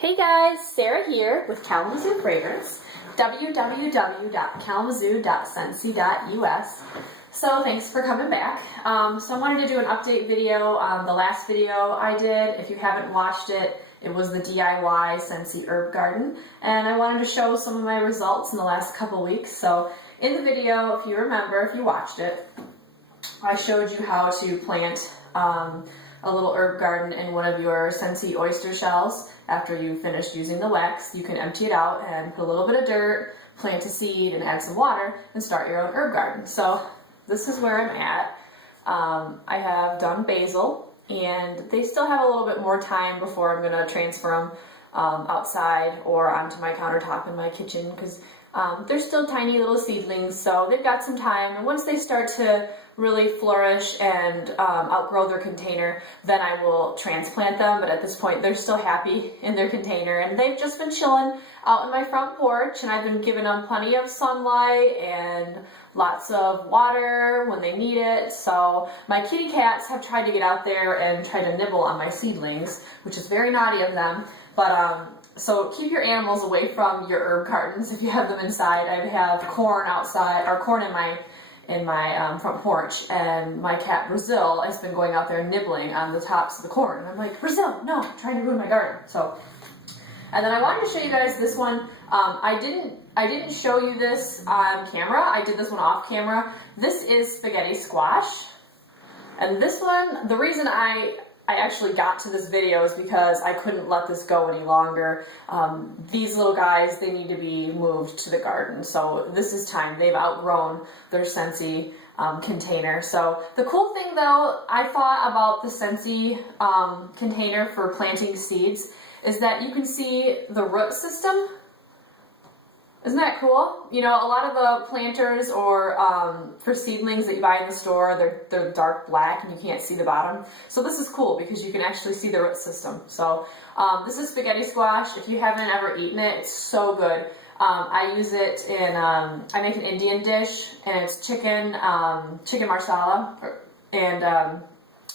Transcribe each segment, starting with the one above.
Hey guys, Sarah here with Kalamazoo Fragrance, www.kalamazoo.scentsy.us. So thanks for coming back. So I wanted to do an update video on the last video I did. If you haven't watched it, it was the DIY Scentsy Herb Garden, and I wanted to show some of my results in the last couple weeks. So in the video, if you remember, if you watched it, I showed you how to plant a little herb garden in one of your Scentsy oyster shells. After you finish using the wax, you can empty it out and put a little bit of dirt, plant a seed, and add some water, and start your own herb garden. So this is where I'm at. I have done basil, and they still have a little bit more time before I'm going to transfer them outside or onto my countertop in my kitchen, because they're still tiny little seedlings, so they've got some time. And once they start to really flourish and outgrow their container, then I will transplant them. But at this point, they're still happy in their container, and they've just been chilling out in my front porch, and I've been giving them plenty of sunlight and lots of water when they need it. So my kitty cats have tried to get out there and try to nibble on my seedlings, which is very naughty of them. But so keep your animals away from your herb gardens if you have them inside. I have corn outside, or corn in my front porch, and my cat Brazil has been going out there nibbling on the tops of the corn. And I'm like, Brazil, no, you're trying to ruin my garden. So, and then I wanted to show you guys this one. I didn't show you this on camera. I did this one off camera. This is spaghetti squash, and this one, the reason I actually got to this video is because I couldn't let this go any longer. These little guys, they need to be moved to the garden, so this is time. They've outgrown their Scentsy container. So the cool thing though, I thought about the Scentsy container for planting seeds, is that you can see the root system. Isn't that cool? You know, a lot of the planters or for seedlings that you buy in the store, they're dark black and you can't see the bottom. So this is cool because you can actually see the root system. So this is spaghetti squash. If you haven't ever eaten it, it's so good. I use it in, I make an Indian dish, and it's chicken marsala, and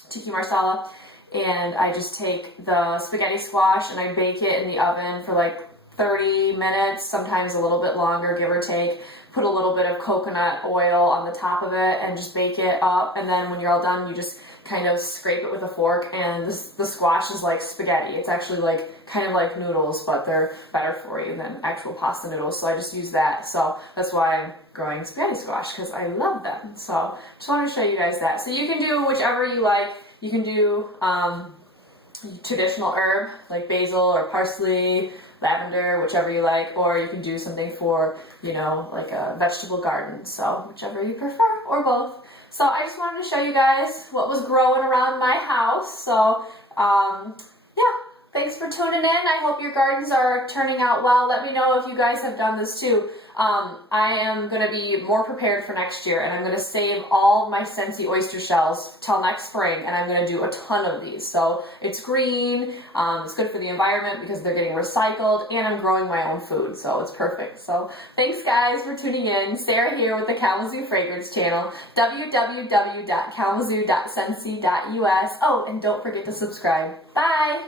tikka marsala. And I just take the spaghetti squash and I bake it in the oven for like 30 minutes, sometimes a little bit longer, give or take. Put a little bit of coconut oil on the top of it and just bake it up. And then when you're all done, you just kind of scrape it with a fork, and the squash is like spaghetti. It's actually like kind of like noodles, but they're better for you than actual pasta noodles. So I just use that. So that's why I'm growing spaghetti squash, because I love them. So just wanted to show you guys that. So you can do whichever you like. You can do traditional herb like basil or parsley, lavender, whichever you like, or you can do something for, you know, like a vegetable garden. So whichever you prefer, or both. So I just wanted to show you guys what was growing around my house. So yeah, thanks for tuning in. I hope your gardens are turning out well. Let me know if you guys have done this too. I am going to be more prepared for next year, and I'm going to save all my Scentsy oyster shells till next spring, and I'm going to do a ton of these. So it's green, it's good for the environment because they're getting recycled, and I'm growing my own food, so it's perfect. So thanks guys for tuning in. Sarah here with the Kalamazoo Fragrance channel, www.kalamazoo.scentsy.us. Oh, and don't forget to subscribe. Bye!